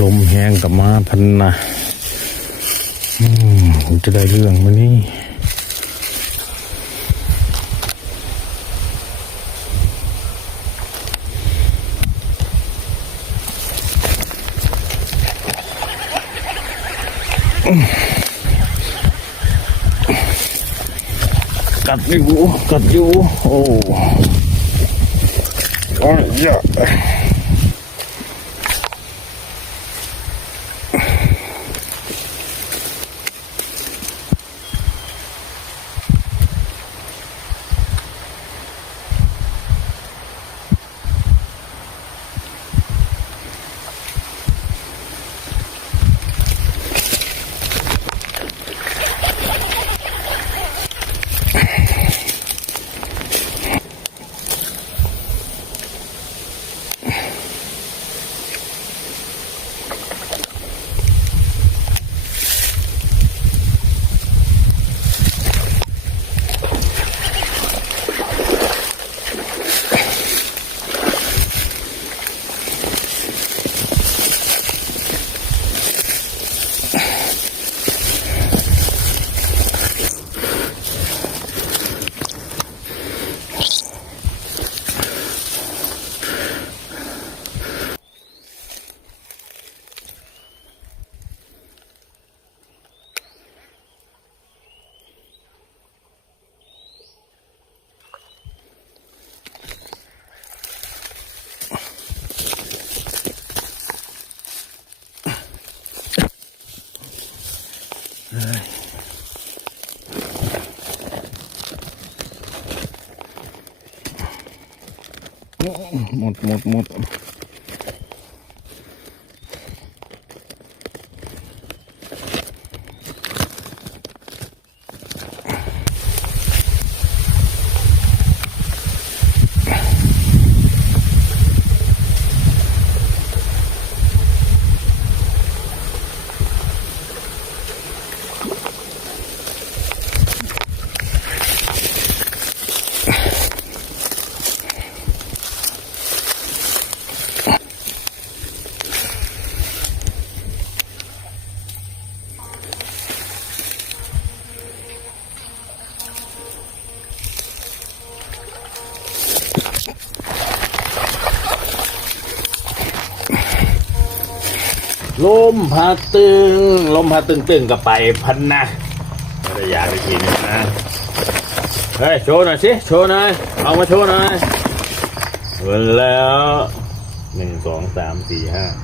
ลมแห้งกับมาพันนะจะได้เรื่องมั้ยนี่กัดอยู่โอ้ยเยอะหมดลมพัดตึงกับไปพันนะไม่ได้อยากไปกินนะเฮ้ยโชว์หน่อยสิโชว์หน่อยเอามาโชว์หน่อยเงินแล้ว1 2 3 4 5